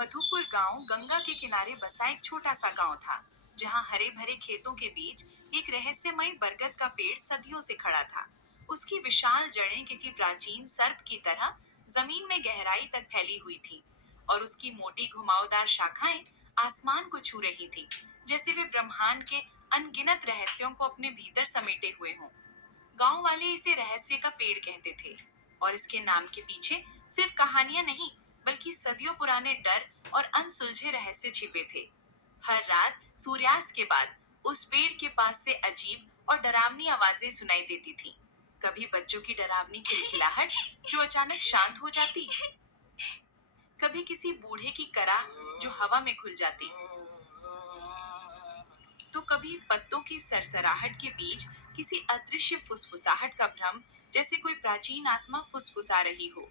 मधुपुर गांव गंगा के किनारे बसा एक छोटा सा गांव था, जहां हरे भरे खेतों के बीच एक रहस्यमयी बरगद का पेड़ सदियों से खड़ा था। उसकी विशाल जड़ें किसी प्राचीन सर्प की तरह जमीन में गहराई तक फैली हुई थी, और उसकी मोटी घुमावदार शाखाएं आसमान को छू रही थी, जैसे वे ब्रह्मांड के अनगिनत रहस्यों को अपने भीतर समेटे हुए हों। गांव वाले इसे रहस्य का पेड़ कहते थे, और इसके नाम के पीछे सिर्फ कहानियां नहीं, बल्कि सदियों पुराने डर और अनसुलझे रहस्य छिपे थे। हर रात सूर्यास्त के बाद उस पेड़ के पास से अजीब और डरावनी आवाजें सुनाई देती थीं। कभी बच्चों की डरावनी खिलखिलाहट जो अचानक शांत हो जाती, कभी किसी बूढ़े की कराह जो हवा में खुल जाती, तो कभी पत्तों की सरसराहट के बीच किसी अदृश्य फुसफुसाहट का भ्रम, जैसे कोई प्राचीन आत्मा फुसफुसा रही हो।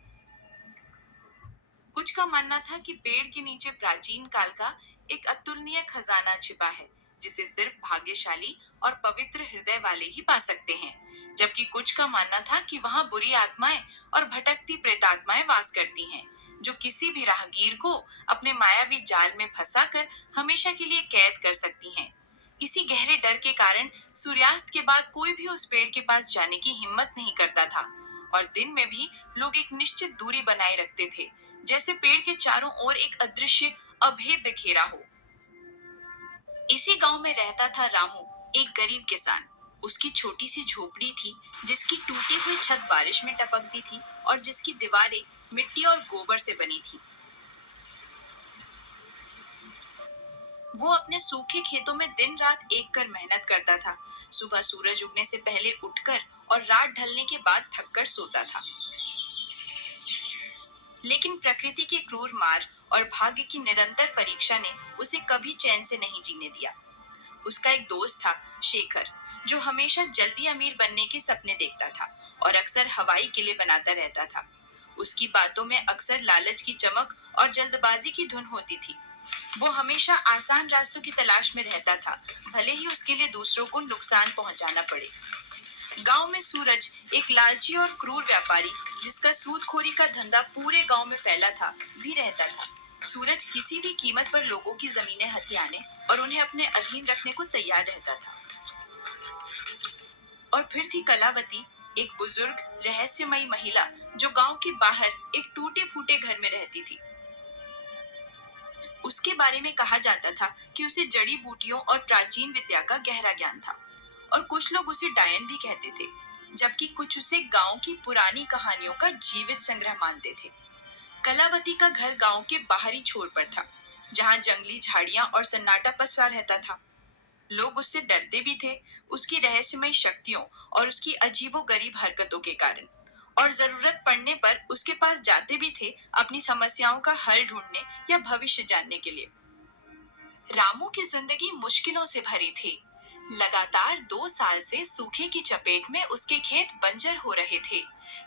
कुछ का मानना था कि पेड़ के नीचे प्राचीन काल का एक अतुलनीय खजाना छिपा है, जिसे सिर्फ भाग्यशाली और पवित्र हृदय वाले ही पा सकते हैं। जबकि कुछ का मानना था कि वहां बुरी आत्माएं और भटकती प्रेतात्माएं वास करती हैं, जो किसी भी राहगीर को अपने मायावी जाल में फंसाकर हमेशा के लिए कैद कर सकती हैं। इसी गहरे डर के कारण सूर्यास्त के बाद कोई भी उस पेड़ के पास जाने की हिम्मत नहीं करता था, और दिन में भी लोग एक निश्चित दूरी बनाए रखते थे, जैसे पेड़ के चारों ओर एक अदृश्य अभेद्य घेरा हो। इसी गांव में रहता था रामू, एक गरीब किसान। उसकी छोटी सी झोपड़ी थी, जिसकी टूटी हुई छत बारिश में टपकती थी और जिसकी दीवारें मिट्टी और गोबर से बनी थी। वो अपने सूखे खेतों में दिन रात एक कर मेहनत करता था। सुबह सूरज उगने से पहले उठकर और रात ढलने के बाद थककर सोता था। लेकिन प्रकृति की क्रूर मार और भाग्य की निरंतर परीक्षा ने उसे कभी चैन से नहीं जीने दिया। उसका एक दोस्त था, शेखर, जो हमेशा जल्दी अमीर बनने के सपने देखता था और अक्सर हवाई किले बनाता रहता था। उसकी बातों में अक्सर लालच की चमक और जल्दबाजी की धुन होती थी। वो हमेशा आसान रास्तों की तलाश में रहता था, भले ही उसके लिए दूसरों को नुकसान पहुंचाना पड़े। गांव में सूरज, एक लालची और क्रूर व्यापारी, जिसका सूदखोरी का धंधा पूरे गांव में फैला था, भी रहता था। सूरज किसी भी कीमत पर लोगों की जमीनें हथियाने और उन्हें अपने अधीन रखने को तैयार रहता था। और फिर थी कलावती, एक बुजुर्ग रहस्यमयी महिला, जो गांव के बाहर एक टूटे फूटे घर में रहती थी। उसके बारे में कहा जाता था कि उसे जड़ी बूटियों और प्राचीन विद्या का गहरा ज्ञान था, और कुछ लोग उसे डायन भी कहते थे, जबकि कुछ उसे गांव की पुरानी कहानियों का जीवित संग्रह मानते थे। कलावती का घर गांव के बाहरी छोर पर था, जहां जंगली झाड़ियां और सन्नाटा पसरा रहता था। लोग उससे डरते भी थे, उसकी रहस्यमय शक्तियों और उसकी अजीबोगरीब हरकतों के कारण, और जरूरत पड़ने पर उसके पास जाते भी थे, अपनी समस्याओं का हल ढूंढने या भविष्य जानने के लिए। रामू की जिंदगी मुश्किलों से भरी थी। लगातार 2 साल से सूखे की चपेट में उसके खेत बंजर हो रहे थे।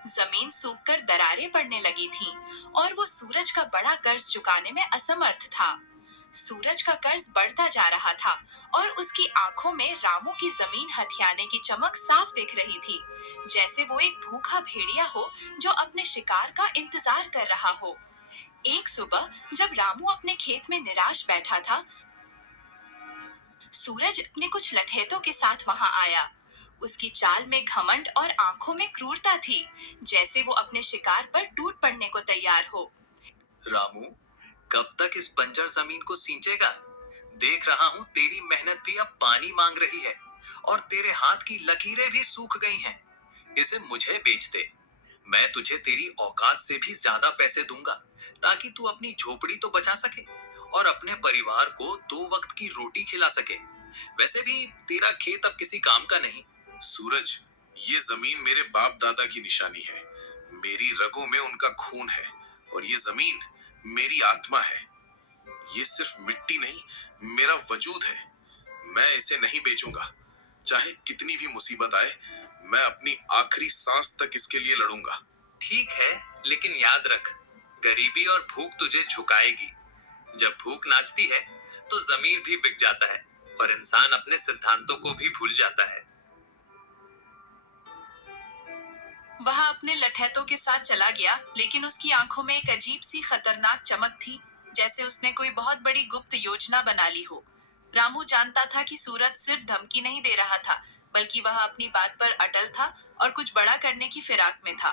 जमीन सूखकर दरारें पड़ने लगी थीं, और वो सूरज का बड़ा कर्ज चुकाने में असमर्थ था। सूरज का कर्ज बढ़ता जा रहा था, और उसकी आंखों में रामू की जमीन हथियाने की चमक साफ दिख रही थी, जैसे वो एक भूखा भेड़िया हो जो अपने शिकार का इंतजार कर रहा हो। एक सुबह जब रामू अपने खेत में निराश बैठा था, सूरज अपने कुछ लठैतों के साथ वहां आया। उसकी चाल में घमंड और आंखों में क्रूरता थी, जैसे वो अपने शिकार पर टूट पड़ने को तैयार हो। रामू, कब तक इस बंजर जमीन को सींचेगा? देख रहा हूँ तेरी मेहनत भी अब पानी मांग रही है और तेरे हाथ की लकीरें भी सूख गई हैं। इसे मुझे बेच दे। मैं तुझे तेरी औकात से भी ज्यादा पैसे दूंगा, ताकि तू अपनी झोपड़ी तो बचा सके और अपने परिवार को 2 वक्त की रोटी खिला सके। वैसे भी तेरा खेत अब किसी काम का नहीं। सूरज, ये जमीन मेरे बाप दादा की निशानी है। मेरी रगों में उनका खून है और ये जमीन मेरी आत्मा है। ये सिर्फ मिट्टी नहीं, मेरा वजूद है। मैं इसे नहीं बेचूंगा। चाहे कितनी भी मुसीबत आए, मैं अपनी आखिरी सांस तक इसके लिए लड़ूंगा। ठीक है, लेकिन याद रख, गरीबी और भूख तुझे झुकाएगी। जब भूख नाचती है तो जमीर भी बिक जाता है और इंसान अपने सिद्धांतों को भी भूल जाता है। वह अपने लठैतों के साथ चला गया, लेकिन उसकी आंखों में एक अजीब सी खतरनाक चमक थी। जैसे उसने कोई बहुत बड़ी गुप्त योजना बना ली हो। रामू जानता था कि सूरज सिर्फ धमकी नहीं दे रहा था, बल्कि वह अपनी बात पर अटल था और कुछ बड़ा करने की फिराक में था।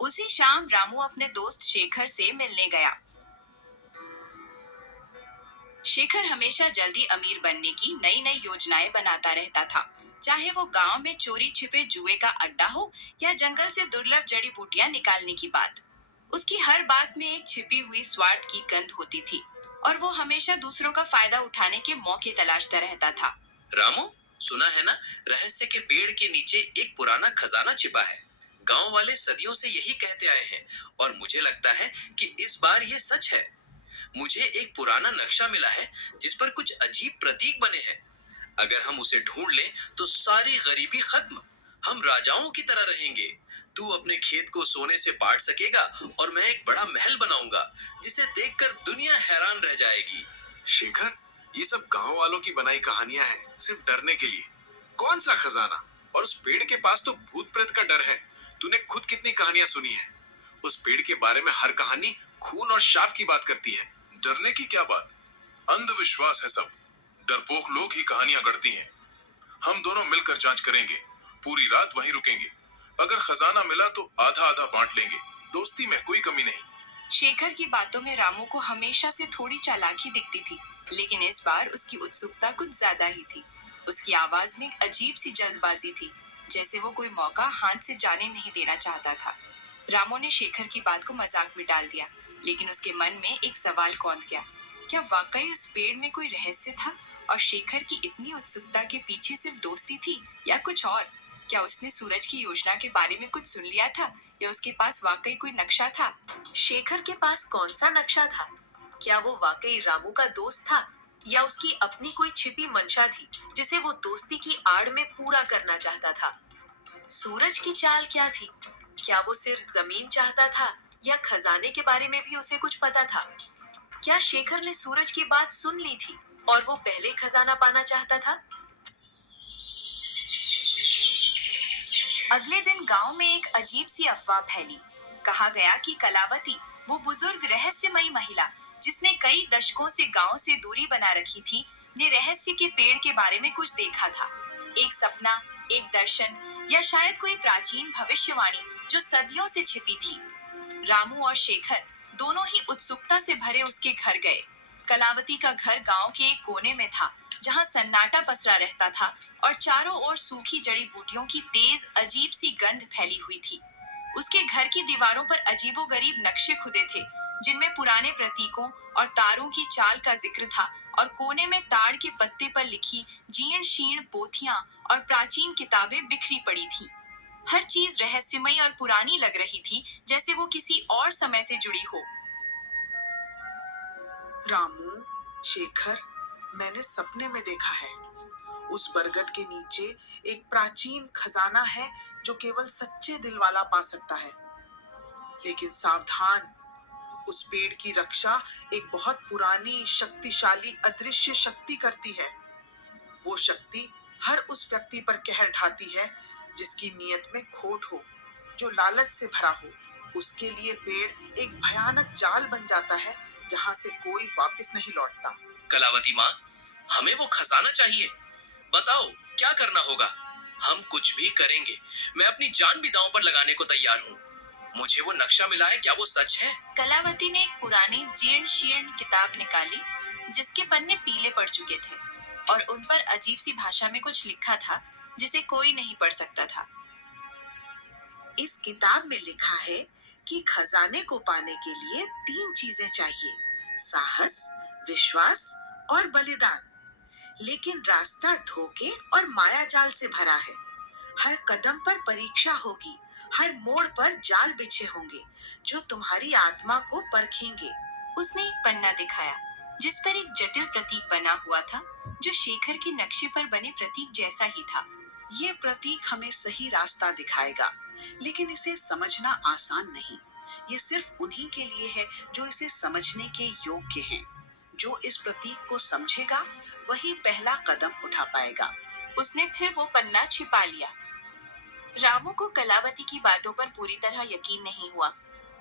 उसी शाम रामू अपने दोस्त शेखर से मिलने गया। शेखर हमेशा जल्दी अमीर बनने की नई नई योजनाएं बनाता रहता था, चाहे वो गांव में चोरी छिपे जुए का अड्डा हो या जंगल से दुर्लभ जड़ी बूटियां निकालने की बात। उसकी हर बात में एक छिपी हुई स्वार्थ की गंध होती थी और वो हमेशा दूसरों का फायदा उठाने के मौके तलाशता रहता था। रामू, सुना है ना, रहस्य के पेड़ के नीचे एक पुराना खजाना छिपा है। गांव वाले सदियों से यही कहते आए हैं और मुझे लगता है कि इस बार ये सच है। मुझे एक पुराना नक्शा मिला है जिस पर कुछ अजीब प्रतीक बने हैं। अगर हम उसे ढूंढ लें तो सारी गरीबी खत्म। हम राजाओं की तरह रहेंगे। तू अपने खेत को सोने से पाट सकेगा और मैं एक बड़ा महल बनाऊंगा जिसे देखकर दुनिया हैरान रह जाएगी। शेखर, ये सब गांव वालों की बनाई कहानियां हैं, सिर्फ डरने के लिए। कौन सा खजाना? और उस पेड़ के पास तो भूत प्रेत का डर है। तूने खुद कितनी कहानियां सुनी है। उस पेड़ के बारे में हर कहानी खून और शाप की बात करती है। डरने की क्या बात? अंधविश्वास है सब। डरपोक लोग ही कहानियां गढ़ती हैं। हम दोनों मिलकर जांच करेंगे। पूरी रात वहीं रुकेंगे। अगर खजाना मिला तो आधा आधा बांट लेंगे। दोस्ती में कोई कमी नहीं। शेखर की बातों में रामू को हमेशा से थोड़ी चालाकी दिखती थी, लेकिन इस बार उसकी उत्सुकता कुछ ज्यादा ही थी। उसकी आवाज में एक अजीब सी जल्दबाजी थी, जैसे वो कोई मौका हाथ से जाने नहीं देना चाहता था। रामू ने शेखर की बात को मजाक में डाल दिया, लेकिन उसके मन में एक सवाल कौंध गया। क्या वाकई उस पेड़ में कोई रहस्य था और शेखर की इतनी उत्सुकता के पीछे सिर्फ दोस्ती थी या कुछ और? क्या उसने सूरज की योजना के बारे में कुछ सुन लिया था या उसके पास वाकई कोई नक्शा था? शेखर के पास कौन सा नक्शा था? क्या वो वाकई रामू का दोस्त था या उसकी अपनी कोई छिपी मंशा थी जिसे वो दोस्ती की आड़ में पूरा करना चाहता था? सूरज की चाल क्या थी? क्या वो सिर्फ जमीन चाहता था या खजाने के बारे में भी उसे कुछ पता था? क्या शेखर ने सूरज की बात सुन ली थी और वो पहले खजाना पाना चाहता था? अगले दिन गांव में एक अजीब सी अफवाह फैली। कहा गया कि कलावती, वो बुजुर्ग रहस्यमयी महिला जिसने कई दशकों से गांव से दूरी बना रखी थी, ने रहस्य के पेड़ के बारे में कुछ देखा था। एक सपना, एक दर्शन या शायद कोई प्राचीन भविष्यवाणी जो सदियों से छिपी थी। रामू और शेखर दोनों ही उत्सुकता से भरे उसके घर गए। कलावती का घर गांव के एक कोने में था, जहां सन्नाटा पसरा रहता था और चारों ओर सूखी जड़ी बूटियों की तेज अजीब सी गंध फैली हुई थी। उसके घर की दीवारों पर अजीबोगरीब नक्शे खुदे थे, जिनमें पुराने प्रतीकों और तारों की चाल का जिक्र था, और कोने में ताड़ के पत्ते पर लिखी जीर्ण शीर्ण पोथियां और प्राचीन किताबें बिखरी पड़ी थीं। हर चीज रहस्यमयी और पुरानी लग रही थी, जैसे वो किसी और समय से जुड़ी हो। रामू, शेखर, मैंने सपने में देखा है। उस बरगद के नीचे एक प्राचीन खजाना है जो केवल सच्चे दिल वाला पा सकता है। लेकिन सावधान, उस पेड़ की रक्षा एक बहुत पुरानी शक्तिशाली अदृश्य शक्ति करती है। वो शक्ति हर उस व्यक्ति पर कहर ढाती है जिसकी नीयत में खोट हो, जो लालच से भरा हो। उसके लिए पेड़ एक भयानक जाल बन जाता है जहां से कोई वापस नहीं लौटता। कलावती माँ, हमें वो खजाना चाहिए। बताओ क्या करना होगा। हम कुछ भी करेंगे। मैं अपनी जान भी दांव पर लगाने को तैयार हूँ। मुझे वो नक्शा मिला है, क्या वो सच है? कलावती ने एक पुरानी जीर्ण शीर्ण किताब निकाली, जिसके पन्ने पीले पड़ चुके थे और उन पर अजीब सी भाषा में कुछ लिखा था जिसे कोई नहीं पढ़ सकता था। इस किताब में लिखा है कि खजाने को पाने के लिए 3 चीजें चाहिए: साहस, विश्वास और बलिदान। लेकिन रास्ता धोखे और माया जाल से भरा है। हर कदम पर परीक्षा होगी, हर मोड़ पर जाल बिछे होंगे जो तुम्हारी आत्मा को परखेंगे। उसने एक पन्ना दिखाया जिस पर एक जटिल प्रतीक बना हुआ था, जो शेखर के नक्शे पर बने प्रतीक जैसा ही था। ये प्रतीक हमें सही रास्ता दिखाएगा, लेकिन इसे समझना आसान नहीं। ये सिर्फ उन्हीं के लिए है जो इसे समझने के योग्य हैं। जो इस प्रतीक को समझेगा वही पहला कदम उठा पाएगा। उसने फिर वो पन्ना छिपा लिया। रामू को कलावती की बातों पर पूरी तरह यकीन नहीं हुआ।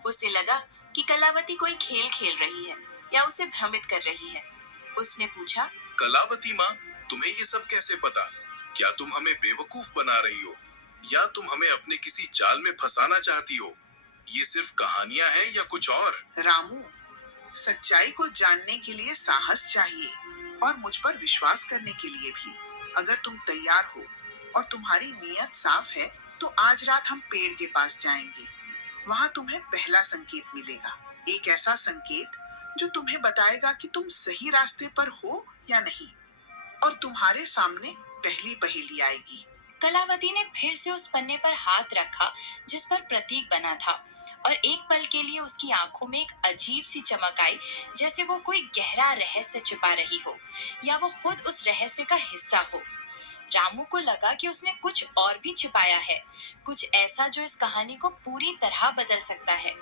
उसे लगा कि कलावती कोई खेल खेल रही है या उसे भ्रमित कर रही है। उसने पूछा, कलावती माँ, तुम्हें ये सब कैसे पता? क्या तुम हमें बेवकूफ बना रही हो या तुम हमें अपने किसी जाल में फंसाना चाहती हो? ये सिर्फ कहानियां हैं या कुछ और? रामू, सच्चाई को जानने के लिए साहस चाहिए और मुझ पर विश्वास करने के लिए भी। अगर तुम तैयार हो और तुम्हारी नीयत साफ है तो आज रात हम पेड़ के पास जाएंगे। वहां तुम्हें पहला संकेत मिलेगा, एक ऐसा संकेत जो तुम्हें बताएगा कि तुम सही रास्ते पर हो या नहीं। और तुम्हारे सामने पहली पहेली आएगी। कलावती ने फिर से उस पन्ने पर हाथ रखा जिस पर प्रतीक बना था, और एक पल के लिए उसकी आंखों में एक अजीब सी चमक आई, जैसे वो कोई गहरा रहस्य छिपा रही हो या वो खुद उस रहस्य का हिस्सा हो। रामू को लगा कि उसने कुछ और भी छिपाया है, कुछ ऐसा जो इस कहानी को पूरी तरह बदल सकता है।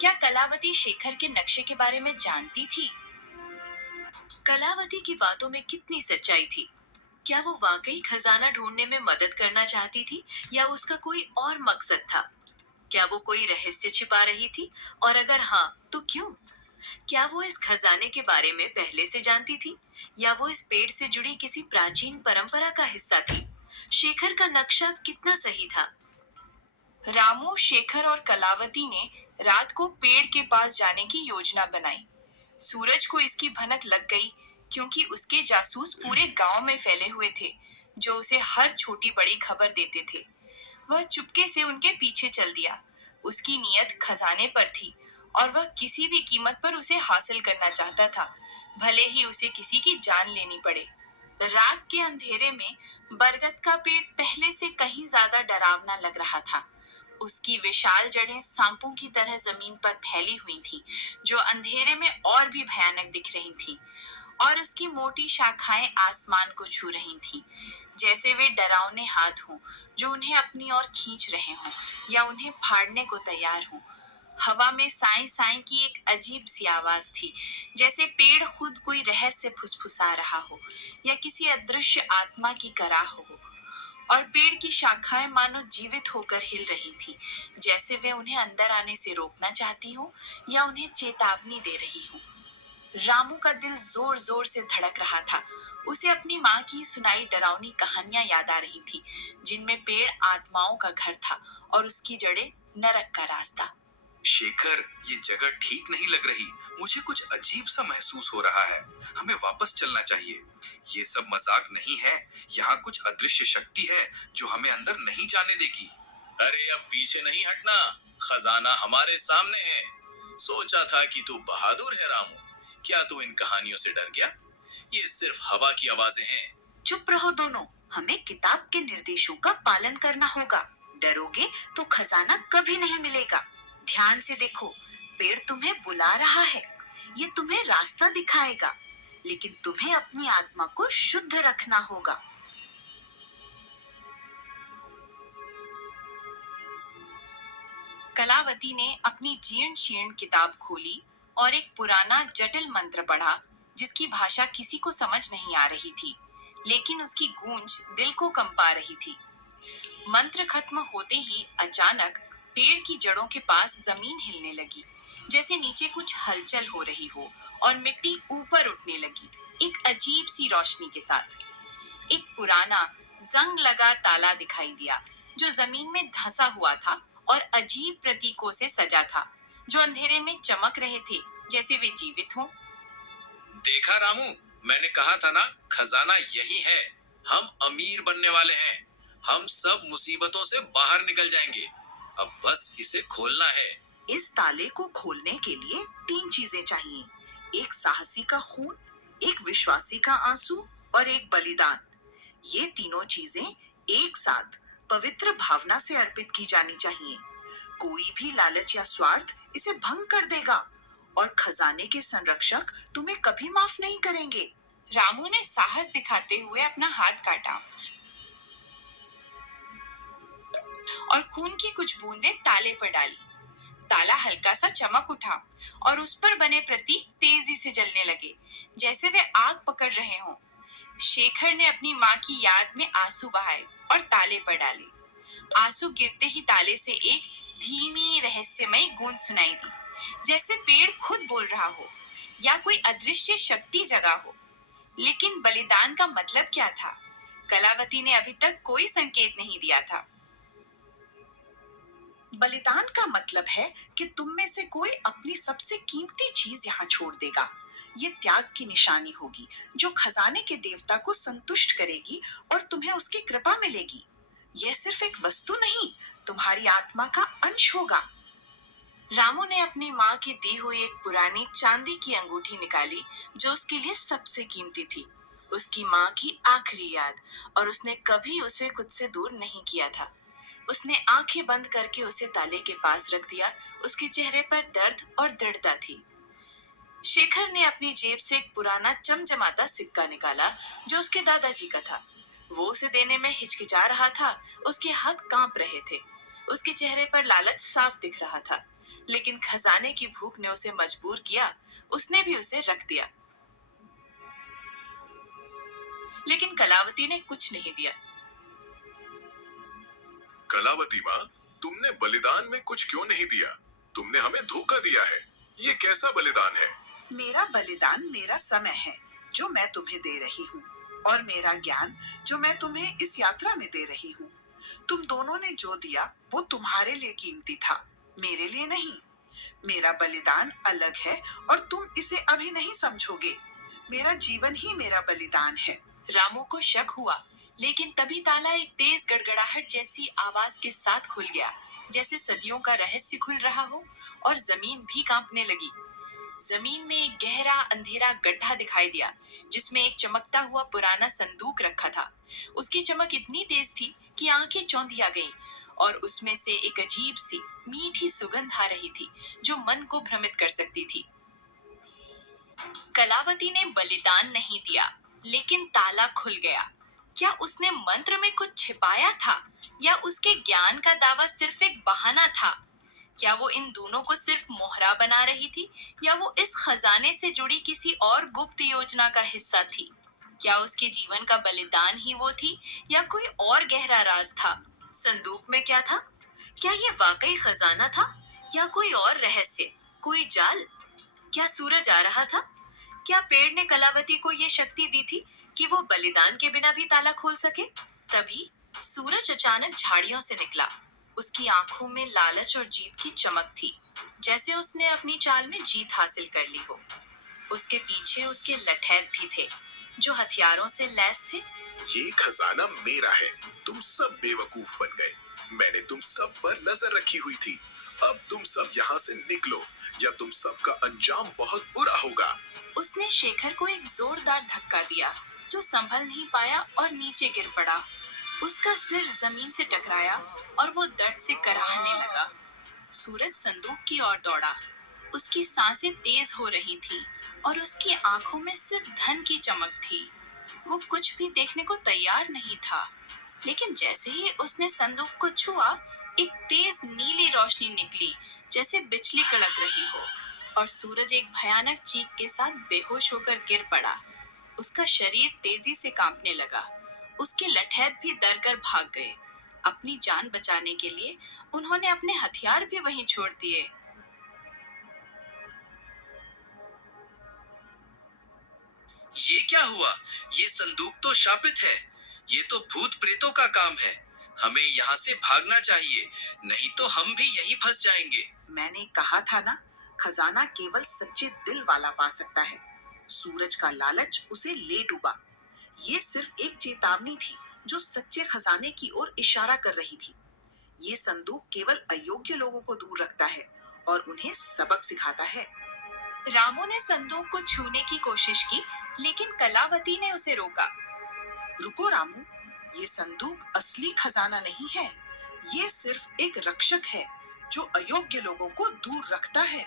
क्या कलावती शेखर के नक्शे के बारे में जानती थी? कलावती की बातों में कितनी सच्चाई थी? क्या वो वाकई खजाना ढूंढने में मदद करना चाहती थी या उसका कोई और मकसद था? क्या वो कोई रहस्य छिपा रही थी, और अगर हाँ तो क्यों? क्या वो इस खजाने के बारे में पहले से जानती थी या वो इस पेड़ से जुड़ी किसी प्राचीन परंपरा का हिस्सा थी? शेखर का नक्शा कितना सही था? रामू, शेखर और कलावती ने रात को पेड़ के पास जाने की योजना बनाई। सूरज को इसकी भनक लग गई, क्योंकि उसके जासूस पूरे गांव में फैले हुए थे जो उसे हर छोटी बड़ी खबर देते थे। वह चुपके से उनके पीछे चल दिया। उसकी नीयत खजाने पर थी और वह किसी भी कीमत पर उसे हासिल करना चाहता था, भले ही उसे किसी की जान लेनी पड़े। रात के अंधेरे में बरगद का पेड़ पहले से कहीं ज्यादा डरावना लग रहा था। उसकी विशाल जड़ें सांपों की तरह जमीन पर फैली हुई थीं, जो अंधेरे में और भी भयानक दिख रही थीं, और उसकी मोटी शाखाएं आसमान को छू रही थीं, जैसे वे डरावने हाथ हों जो उन्हें अपनी ओर खींच रहे हों या उन्हें फाड़ने को तैयार हों। हवा में साई साई की एक अजीब सी आवाज थी, जैसे पेड़ खुद कोई रहस्य फुसफुसा रहा हो या किसी अदृश्य आत्मा की कराह हो। और पेड़ की शाखाएं मानो जीवित होकर हिल रही थी, जैसे वे उन्हें अंदर आने से रोकना चाहती हो या उन्हें चेतावनी दे रही हो। रामू का दिल जोर जोर से धड़क रहा था। उसे अपनी माँ की सुनाई डरावनी कहानियां याद आ रही थी, जिनमें पेड़ आत्माओं का घर था और उसकी जड़ें नरक का रास्ता। शेखर, ये जगह ठीक नहीं लग रही। मुझे कुछ अजीब सा महसूस हो रहा है। हमें वापस चलना चाहिए। ये सब मजाक नहीं है। यहाँ कुछ अदृश्य शक्ति है जो हमें अंदर नहीं जाने देगी। अरे अब पीछे नहीं हटना, खजाना हमारे सामने है। सोचा था कि तू बहादुर है रामू, क्या तू इन कहानियों से डर गया? ये सिर्फ हवा की आवाजें हैं। चुप रहो दोनों, हमें किताब के निर्देशों का पालन करना होगा। डरोगे तो खजाना कभी नहीं मिलेगा। ध्यान से देखो, पेड़ तुम्हें बुला रहा है। ये तुम्हें रास्ता दिखाएगा, लेकिन तुम्हें अपनी आत्मा को शुद्ध रखना होगा। कलावती ने अपनी जीर्ण शीर्ण किताब खोली और एक पुराना जटिल मंत्र पढ़ा, जिसकी भाषा किसी को समझ नहीं आ रही थी, लेकिन उसकी गूंज दिल को कंपा रही थी। मंत्र खत्म होते ही अचानक पेड़ की जड़ों के पास जमीन हिलने लगी, जैसे नीचे कुछ हलचल हो रही हो, और मिट्टी ऊपर उठने लगी, एक अजीब सी रोशनी के साथ। एक पुराना जंग लगा ताला दिखाई दिया, जो जमीन में धंसा हुआ था और अजीब प्रतीकों से सजा था, जो अंधेरे में चमक रहे थे, जैसे वे जीवित हों। देखा रामू, मैंने कहा था ना, खजाना यही है। हम अमीर बनने वाले हैं। हम सब मुसीबतों से बाहर निकल जाएंगे। अब बस इसे खोलना है। इस ताले को खोलने के लिए 3 चीजें चाहिए, एक साहसी का खून, एक विश्वासी का आंसू और एक बलिदान। ये तीनों चीजें एक साथ पवित्र भावना से अर्पित की जानी चाहिए। कोई भी लालच या स्वार्थ इसे भंग कर देगा और खजाने के संरक्षक तुम्हें कभी माफ नहीं करेंगे। रामू ने साहस दिखाते हुए अपना हाथ काटा और खून की कुछ बूंदें ताले पर डाली। ताला हल्का सा चमक उठा और उस पर बने प्रतीक तेजी से जलने लगे, जैसे वे आग पकड़ रहे हों। शेखर ने अपनी माँ की याद में आंसू बहाए और ताले पर डाले। आंसू गिरते ही ताले से एक धीमी रहस्यमयी गूंज सुनाई दी, जैसे पेड़ खुद बोल रहा हो या कोई अदृश्य शक्ति जगा हो। लेकिन बलिदान का मतलब क्या था? कलावती ने अभी तक कोई संकेत नहीं दिया था। बलिदान का मतलब है कि तुम में से कोई अपनी सबसे कीमती चीज यहाँ छोड़ देगा। ये त्याग की निशानी होगी जो खजाने के देवता को संतुष्ट करेगी और तुम्हें उसकी कृपा मिलेगी। यह सिर्फ एक वस्तु नहीं, तुम्हारी आत्मा का अंश होगा। रामू ने अपनी माँ की दी हुई एक पुरानी चांदी की अंगूठी निकाली जो उसके लिए सबसे कीमती थी, उसकी माँ की आखिरी याद, और उसने कभी उसे खुद से दूर नहीं किया था। उसने आंखें बंद करके उसे ताले के पास रख दिया। उसके चेहरे पर दर्द और दृढ़ता थी। शेखर ने अपनी जेब से एक पुराना चमचमाता सिक्का निकाला जो उसके दादाजी का था। वो उसे देने में हिचकिचा रहा था, उसके हाथ कांप रहे थे। उसके चेहरे पर लालच साफ दिख रहा था, लेकिन खजाने की भूख ने उसे मजबूर किया। उसने भी उसे रख दिया, लेकिन कलावती ने कुछ नहीं दिया। कलावती माँ, तुमने बलिदान में कुछ क्यों नहीं दिया? तुमने हमें धोखा दिया है। ये कैसा बलिदान है? मेरा बलिदान मेरा समय है जो मैं तुम्हें दे रही हूँ, और मेरा ज्ञान जो मैं तुम्हें इस यात्रा में दे रही हूँ। तुम दोनों ने जो दिया वो तुम्हारे लिए कीमती था, मेरे लिए नहीं। मेरा बलिदान अलग है और तुम इसे अभी नहीं समझोगे। मेरा जीवन ही मेरा बलिदान है। रामू को शक हुआ, लेकिन तभी ताला एक तेज गड़गड़ाहट जैसी आवाज के साथ खुल गया, जैसे सदियों का रहस्य खुल रहा हो, और जमीन भी कांपने लगी। जमीन में एक गहरा अंधेरा गड्ढा दिखाई दिया, जिसमें एक चमकता हुआ पुराना संदूक रखा था। उसकी चमक इतनी तेज थी कि आंखें चौंधिया गईं, और उसमें से एक अजीब सी मीठी सुगंध आ रही थी जो मन को भ्रमित कर सकती थी। कलावती ने बलिदान नहीं दिया, लेकिन ताला खुल गया। क्या उसने मंत्र में कुछ छिपाया था, या उसके ज्ञान का दावा सिर्फ एक बहाना था? क्या वो इन दोनों को सिर्फ मोहरा बना रही थी, या वो इस खजाने से जुड़ी किसी और गुप्त योजना का हिस्सा थी? क्या उसके जीवन का बलिदान ही वो थी, या कोई और गहरा राज था? संदूक में क्या था? क्या ये वाकई खजाना था, या कोई और रहस्य, कोई जाल? क्या सूरज आ रहा था? क्या पेड़ ने कलावती को ये शक्ति दी थी कि वो बलिदान के बिना भी ताला खोल सके? तभी सूरज अचानक झाड़ियों से निकला। उसकी आंखों में लालच और जीत की चमक थी, जैसे उसने अपनी चाल में जीत हासिल कर ली हो। उसके पीछे उसके लठैत भी थे, जो हथियारों से लैस थे। ये खजाना मेरा है। तुम सब बेवकूफ बन गए। मैंने तुम सब पर नजर रखी हुई थी। अब तुम सब यहाँ से निकलो, या तुम सबका अंजाम बहुत बुरा होगा। उसने शेखर को एक जोरदार धक्का दिया, जो संभल नहीं पाया और नीचे गिर पड़ा। उसका सिर जमीन से टकराया और वो दर्द से कराहने लगा। सूरज संदूक की ओर दौड़ा। उसकी सांसें तेज हो रही थीं और उसकी आंखों में सिर्फ धन की चमक थी। वो कुछ भी देखने को तैयार नहीं था, लेकिन जैसे ही उसने संदूक को छुआ, एक तेज नीली रोशनी निकली, जैसे बिजली कड़क रही हो, और सूरज एक भयानक चीख के साथ बेहोश होकर गिर पड़ा। उसका शरीर तेजी से कांपने लगा। उसके लठैत भी डर कर भाग गए। अपनी जान बचाने के लिए उन्होंने अपने हथियार भी वहीं छोड़ दिए। ये क्या हुआ? ये संदूक तो शापित है। ये तो भूत प्रेतों का काम है। हमें यहाँ से भागना चाहिए, नहीं तो हम भी यहीं फंस जाएंगे। मैंने कहा था ना, खजाना केवल सच्चे दिल वाला पा सकता है। सूरज का लालच उसे ले डूबा। ये सिर्फ एक चेतावनी थी जो सच्चे खजाने की ओर इशारा कर रही थी। ये संदूक केवल अयोग्य लोगों को दूर रखता है और उन्हें सबक सिखाता है। रामू ने संदूक को छूने की कोशिश की, लेकिन कलावती ने उसे रोका। रुको रामू, ये संदूक असली खजाना नहीं है। ये सिर्फ एक रक्षक है जो अयोग्य लोगों को दूर रखता है।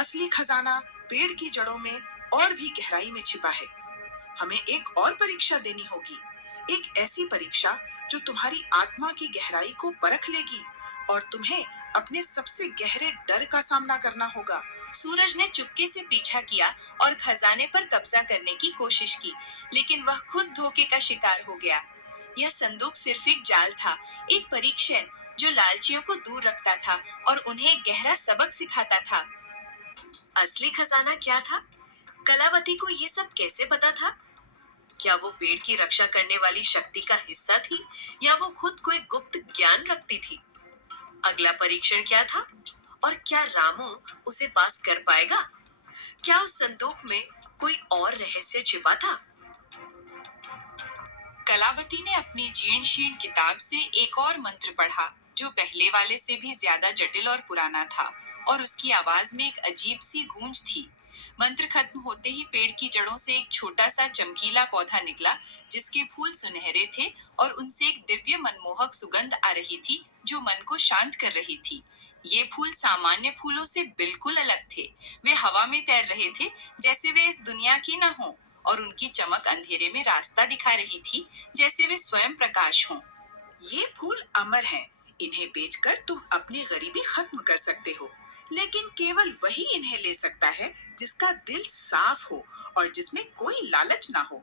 असली खजाना पेड़ की जड़ों में और भी गहराई में छिपा है। हमें एक और परीक्षा देनी होगी, एक ऐसी परीक्षा जो तुम्हारी आत्मा की गहराई को परख लेगी, और तुम्हें अपने सबसे गहरे डर का सामना करना होगा। सूरज ने चुपके से पीछा किया और खजाने पर कब्जा करने की कोशिश की, लेकिन वह खुद धोखे का शिकार हो गया। यह संदूक सिर्फ एक जाल था, एक परीक्षण जो लालचियों को दूर रखता था और उन्हें एक गहरा सबक सिखाता था। असली खजाना क्या था? कलावती को ये सब कैसे पता था? क्या वो पेड़ की रक्षा करने वाली शक्ति का हिस्सा थी या वो खुद को एक गुप्त ज्ञान रखती थी? अगला परीक्षण क्या था? और क्या रामू उसे पास कर पाएगा? क्या उस संदूक में कोई और रहस्य छिपा था? कलावती ने अपनी जीर्ण शीर्ण किताब से एक और मंत्र पढ़ा जो पहले वाले से भी ज्यादा जटिल और पुराना था, और उसकी आवाज में एक अजीब सी गूंज थी। मंत्र खत्म होते ही पेड़ की जड़ों से एक छोटा सा चमकीला पौधा निकला जिसके फूल सुनहरे थे और उनसे एक दिव्य मनमोहक सुगंध आ रही थी जो मन को शांत कर रही थी। ये फूल सामान्य फूलों से बिल्कुल अलग थे। वे हवा में तैर रहे थे जैसे वे इस दुनिया की न हों, और उनकी चमक अंधेरे में रास्ता दिखा रही थी जैसे वे स्वयं प्रकाश हों। ये फूल अमर हैं। इन्हें बेचकर तुम अपनी गरीबी खत्म कर सकते हो, लेकिन केवल वही इन्हें ले सकता है जिसका दिल साफ हो और जिसमें कोई लालच ना हो।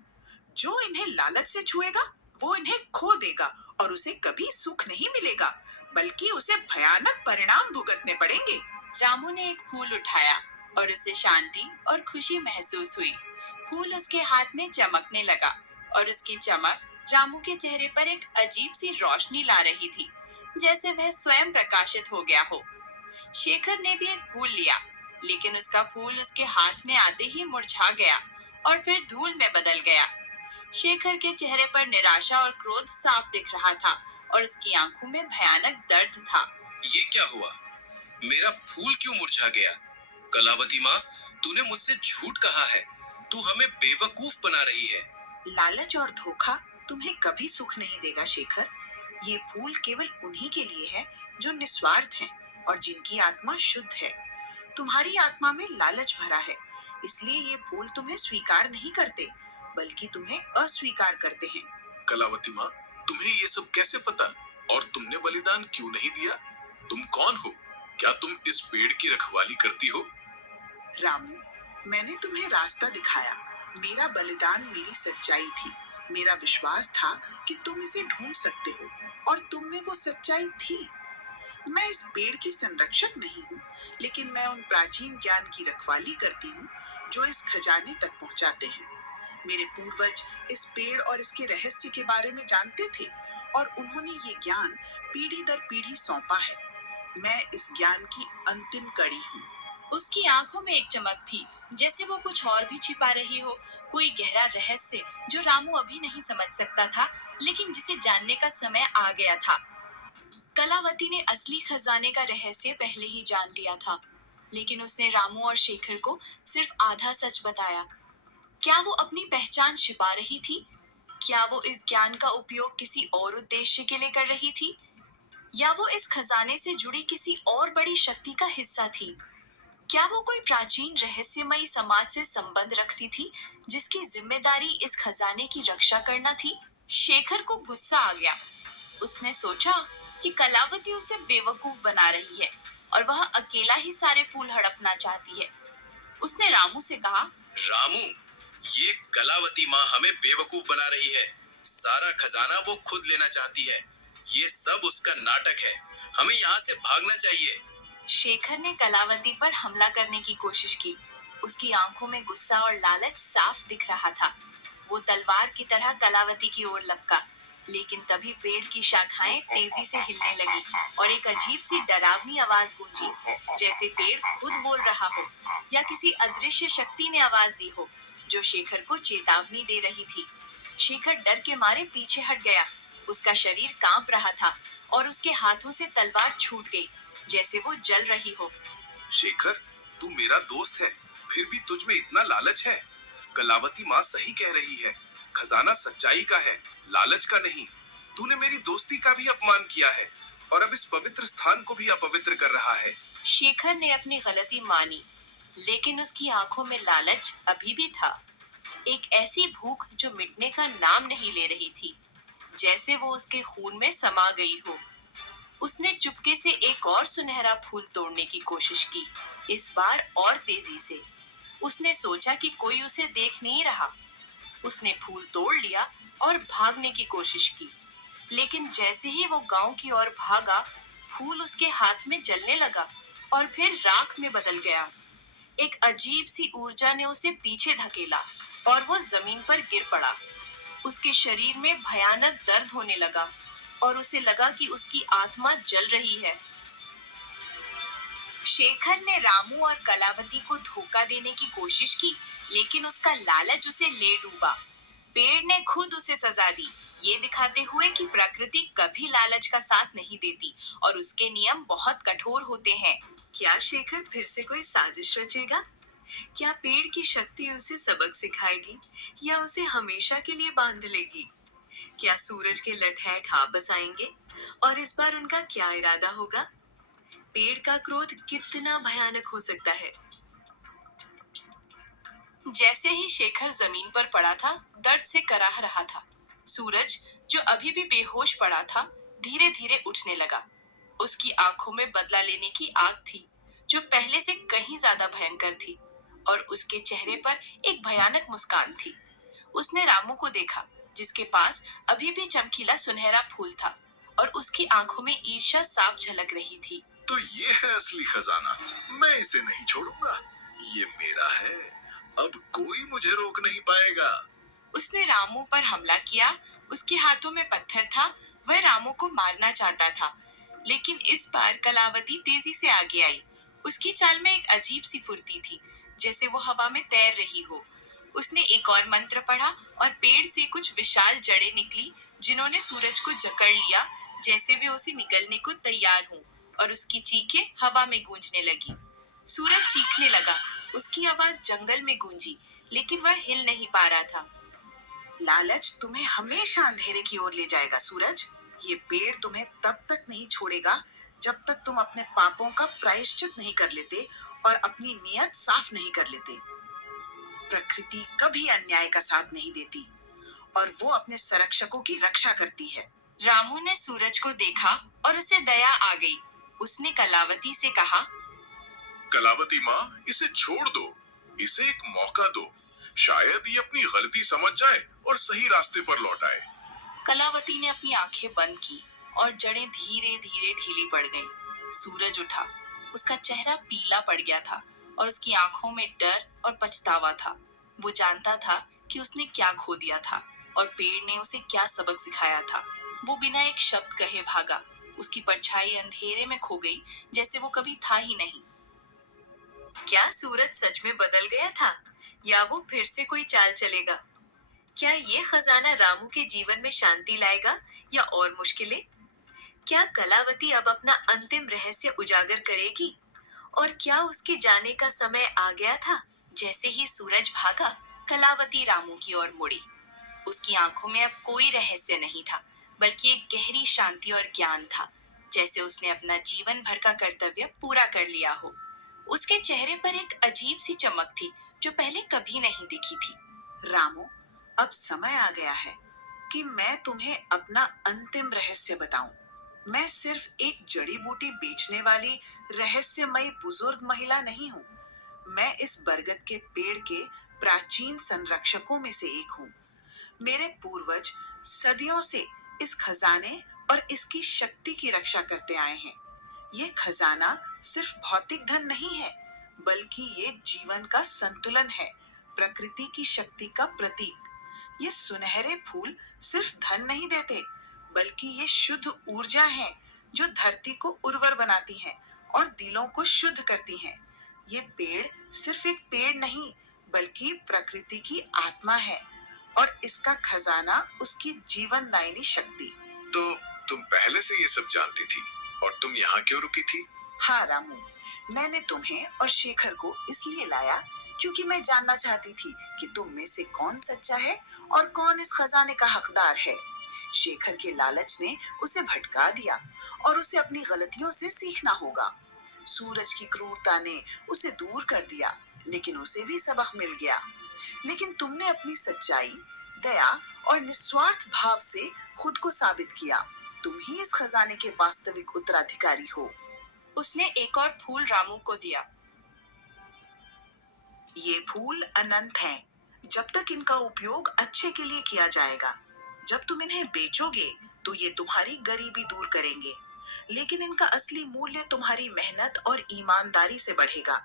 जो इन्हें लालच से छुएगा वो इन्हें खो देगा और उसे कभी सुख नहीं मिलेगा, बल्कि उसे भयानक परिणाम भुगतने पड़ेंगे। रामू ने एक फूल उठाया और उसे शांति और खुशी महसूस हुई। फूल उसके हाथ में चमकने लगा और उसकी चमक रामू के चेहरे पर एक अजीब सी रोशनी ला रही थी, जैसे वह स्वयं प्रकाशित हो गया हो। शेखर ने भी एक फूल लिया, लेकिन उसका फूल उसके हाथ में आते ही मुरझा गया और फिर धूल में बदल गया। शेखर के चेहरे पर निराशा और क्रोध साफ दिख रहा था और उसकी आंखों में भयानक दर्द था। ये क्या हुआ? मेरा फूल क्यों मुरझा गया? कलावती माँ, तूने मुझसे झूठ कहा है। तू हमें बेवकूफ बना रही है। लालच और धोखा तुम्हें कभी सुख नहीं देगा शेखर। ये फूल केवल उन्हीं के लिए है जो निस्वार्थ हैं और जिनकी आत्मा शुद्ध है। तुम्हारी आत्मा में लालच भरा है, इसलिए ये फूल तुम्हें स्वीकार नहीं करते, बल्कि तुम्हें अस्वीकार करते हैं। कलावती माँ, तुम्हें ये सब कैसे पता? और तुमने बलिदान क्यों नहीं दिया? तुम कौन हो? क्या तुम इस पेड़ की रखवाली करती हो? रामू, मैंने तुम्हें रास्ता दिखाया। मेरा बलिदान मेरी सच्चाई थी। मेरा विश्वास था कि तुम इसे ढूंढ सकते हो, और तुम में वो सच्चाई थी। मैं इस पेड़ की संरक्षक नहीं हूँ, लेकिन मैं उन प्राचीन ज्ञान की रखवाली करती हूँ जो इस खजाने तक पहुँचाते हैं। मेरे पूर्वज इस पेड़ और इसके रहस्य के बारे में जानते थे, और उन्होंने ये ज्ञान पीढ़ी दर पीढ़ी सौंपा है। मैं इस ज्ञान की अंतिम कड़ी हूँ। उसकी आंखों में एक चमक थी, जैसे वो कुछ और भी छिपा रही हो, कोई गहरा रहस्य जो रामू अभी नहीं समझ सकता था, लेकिन जिसे जानने का समय आ गया था। कलावती ने असली खजाने का रहस्य पहले ही जान लिया था, लेकिन उसने रामू और शेखर को सिर्फ आधा सच बताया। क्या वो अपनी पहचान छिपा रही थी? क्या वो इस ज्ञान का उपयोग किसी और उद्देश्य के लिए कर रही थी? या वो इस खजाने से जुड़ी किसी और बड़ी शक्ति का हिस्सा थी? क्या वो कोई प्राचीन रहस्यमयी समाज से संबंध रखती थी जिसकी जिम्मेदारी इस खजाने की रक्षा करना थी? शेखर को गुस्सा आ गया। उसने सोचा कि कलावती उसे बेवकूफ बना रही है और वह अकेला ही सारे फूल हड़पना चाहती है। उसने रामू से कहा, रामू, ये कलावती माँ हमें बेवकूफ बना रही है। सारा खजाना वो खुद लेना चाहती है। ये सब उसका नाटक है। हमें यहाँ से भागना चाहिए। शेखर ने कलावती पर हमला करने की कोशिश की। उसकी आंखों में गुस्सा और लालच साफ दिख रहा था। वो तलवार की तरह कलावती की ओर लपका, लेकिन तभी पेड़ की शाखाएं तेजी से हिलने लगी और एक अजीब सी डरावनी आवाज गूंजी, जैसे पेड़ खुद बोल रहा हो या किसी अदृश्य शक्ति ने आवाज दी हो जो शेखर को चेतावनी दे रही थी। शेखर डर के मारे पीछे हट गया। उसका शरीर कांप रहा था और उसके हाथों से तलवार छूट गई, जैसे वो जल रही हो। शेखर, तू मेरा दोस्त है, फिर भी तुझ में इतना लालच है। कलावती माँ सही कह रही है। खजाना सच्चाई का है, लालच का नहीं। तूने मेरी दोस्ती का भी अपमान किया है और अब इस पवित्र स्थान को भी अपवित्र कर रहा है। शेखर ने अपनी गलती मानी, लेकिन उसकी आंखों में लालच अभी भी था। एक ऐसी भूख जो मिटने का नाम नहीं ले रही थी, जैसे वो उसके खून में समा गई हो। उसने चुपके से एक और सुनहरा फूल तोड़ने की कोशिश की, इस बार और तेजी से। उसने सोचा कि कोई उसे देख नहीं रहा। उसने फूल तोड़ लिया और भागने की कोशिश की, लेकिन जैसे ही वो गांव की ओर भागा, फूल उसके हाथ में जलने लगा और फिर राख में बदल गया। एक अजीब सी ऊर्जा ने उसे पीछे धकेला और वो जमीन पर गिर पड़ा। उसके शरीर में भयानक दर्द होने लगा और उसे लगा कि उसकी आत्मा जल रही है। शेखर ने रामू और कलावती को धोखा देने की कोशिश की, लेकिन उसका लालच उसे ले डूबा। पेड़ ने खुद उसे सजा दी, ये दिखाते हुए कि प्रकृति कभी लालच का साथ नहीं देती और उसके नियम बहुत कठोर होते हैं। क्या शेखर फिर से कोई साजिश रचेगा? क्या पेड़ की शक्ति उसे सबक सिखाएगी या उसे हमेशा के लिए बांध लेगी? क्या सूरज के लठैट वापस आएंगे और इस बार उनका क्या इरादा होगा? पेड़ का क्रोध कितना भयानक हो सकता है? जैसे ही शेखर जमीन पर पड़ा था, दर्द से कराह रहा था। सूरज, जो अभी भी बेहोश पड़ा था, धीरे धीरे उठने लगा। उसकी आंखों में बदला लेने की आग थी, जो पहले से कहीं ज्यादा भयंकर थी, और उसके चेहरे पर एक भयानक मुस्कान थी। उसने रामू को देखा, जिसके पास अभी भी चमकीला सुनहरा फूल था, और उसकी आंखों में ईर्ष्या साफ झलक रही थी। तो ये है असली खजाना, मैं इसे नहीं छोड़ूंगा, ये मेरा है, अब कोई मुझे रोक नहीं पाएगा। उसने रामू पर हमला किया। उसके हाथों में पत्थर था। वह रामू को मारना चाहता था, लेकिन इस बार कलावती तेजी से आगे आई। उसकी चाल में एक अजीब सी फुर्ती थी, जैसे वो हवा में तैर रही हो। उसने एक और मंत्र पढ़ा और पेड़ से कुछ विशाल जड़ें निकली, जिन्होंने सूरज को जकड़ लिया, जैसे वे उसे निगलने को तैयार हों, और उसकी चीखें हवा में गूंजने लगी। सूरज चीखने लगा। उसकी आवाज जंगल में गूंजी, लेकिन वह हिल नहीं पा रहा था। लालच तुम्हें हमेशा अंधेरे की ओर ले जाएगा सूरज। ये पेड़ तुम्हें तब तक नहीं छोड़ेगा जब तक तुम अपने पापों का प्रायश्चित नहीं कर लेते और अपनी नियत साफ नहीं कर लेते। प्रकृति कभी अन्याय का साथ नहीं देती और वो अपने संरक्षकों की रक्षा करती है। रामू ने सूरज को देखा और उसे दया आ गई। उसने कलावती से कहा, कलावती माँ, इसे छोड़ दो, इसे एक मौका दो, शायद ये अपनी गलती समझ जाए और सही रास्ते पर लौट आए। कलावती ने अपनी आंखें बंद की और जड़ें धीरे धीरे ढीली पड़ गईं। सूरज उठा। उसका चेहरा पीला पड़ गया था और उसकी आंखों में डर और पछतावा था। वो जानता था कि उसने क्या खो दिया था और पेड़ ने उसे क्या सबक सिखाया था। वो बिना एक शब्द कहे भागा। उसकी परछाई अंधेरे में खो गई, जैसे वो कभी था ही नहीं। क्या सूरज सच में बदल गया था या वो फिर से कोई चाल चलेगा? क्या ये खजाना रामू के जीवन में शांति लाएगा या और मुश्किलें? क्या कलावती अब अपना अंतिम रहस्य उजागर करेगी? और क्या उसके जाने का समय आ गया था? जैसे ही सूरज भागा, कलावती रामू की ओर मुड़ी। उसकी आंखों में अब कोई रहस्य नहीं था, बल्कि एक गहरी शांति और ज्ञान था, जैसे उसने अपना जीवन भर का कर्तव्य पूरा कर लिया हो। उसके चेहरे पर एक अजीब सी चमक थी, जो पहले कभी नहीं दिखी थी। रामू, अब समय आ गया है कि मैं तुम्हें अपना अंतिम रहस्य बताऊं। मैं सिर्फ एक जड़ी बूटी बेचने वाली रहस्यमयी बुजुर्ग महिला नहीं हूँ। मैं इस बरगद के पेड़ के प्राचीन संरक्षकों में से एक हूँ। मेरे पूर्वज सदियों से इस खजाने और इसकी शक्ति की रक्षा करते आए हैं। ये खजाना सिर्फ भौतिक धन नहीं है, बल्कि ये जीवन का संतुलन है, प्रकृति की शक्ति का प्रतीक। ये सुनहरे फूल सिर्फ धन नहीं देते, बल्कि ये शुद्ध ऊर्जा है, जो धरती को उर्वर बनाती है और दिलों को शुद्ध करती है। ये पेड़ सिर्फ एक पेड़ नहीं, बल्कि प्रकृति की आत्मा है, और इसका खजाना उसकी जीवनदायिनी शक्ति। तो तुम पहले से ये सब जानती थी और तुम यहाँ क्यों रुकी थी? हाँ रामू, मैंने तुम्हें और शेखर को इसलिए लाया क्योंकि मैं जानना चाहती थी कि तुम में से कौन सच्चा है और कौन इस खजाने का हकदार है। शेखर के लालच ने उसे भटका दिया और उसे अपनी गलतियों से सीखना होगा। सूरज की क्रूरता ने उसे दूर कर दिया, लेकिन उसे भी सबक मिल गया। लेकिन तुमने अपनी सच्चाई, दया और निस्वार्थ भाव से खुद को साबित किया। तुम ही इस खजाने के वास्तविक उत्तराधिकारी हो। उसने एक और फूल रामू को दिया। ये फूल अनंत हैं, जब तक इनका उपयोग अच्छे के लिए किया जाएगा। जब तुम इन्हें बेचोगे, तो ये तुम्हारी गरीबी दूर करेंगे, लेकिन इनका असली मूल्य तुम्हारी मेहनत और ईमानदारी से बढ़ेगा,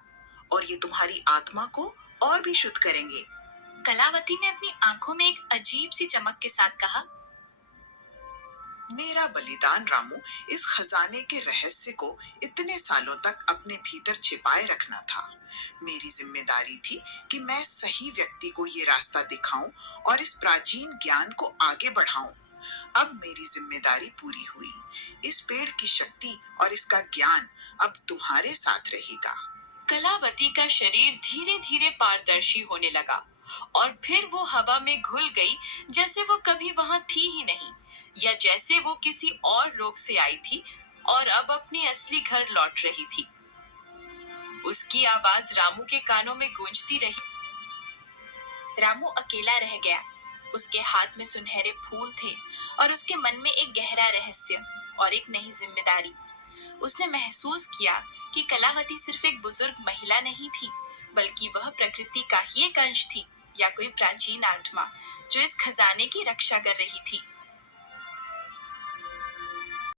और ये तुम्हारी आत्मा को और भी शुद्ध करेंगे। कलावती ने अपनी आंखों में एक अजीब सी चमक के साथ कहा, मेरा बलिदान रामू इस खजाने के रहस्य को इतने सालों तक अपने भीतर छिपाए रखना था। मेरी जिम्मेदारी थी कि मैं सही व्यक्ति को ये रास्ता दिखाऊं और इस प्राचीन ज्ञान को आगे बढ़ाऊं। अब मेरी जिम्मेदारी पूरी हुई। इस पेड़ की शक्ति और इसका ज्ञान अब तुम्हारे साथ रहेगा। कलावती का शरीर धीरे धीरे पारदर्शी होने लगा और फिर वो हवा में घुल गई, जैसे वो कभी वहां थी ही नहीं, या जैसे वो किसी और रोग से आई थी और अब अपने असली घर लौट रही थी। उसकी आवाज रामू के कानों में गूंजती रही। रामू अकेला रह गया। उसके हाथ में सुनहरे फूल थे और उसके मन में एक गहरा रहस्य और एक नई जिम्मेदारी। उसने महसूस किया कि कलावती सिर्फ एक बुजुर्ग महिला नहीं थी, बल्कि वह प्रकृति का ही एक अंश थी, या कोई प्राचीन आत्मा जो इस खजाने की रक्षा कर रही थी।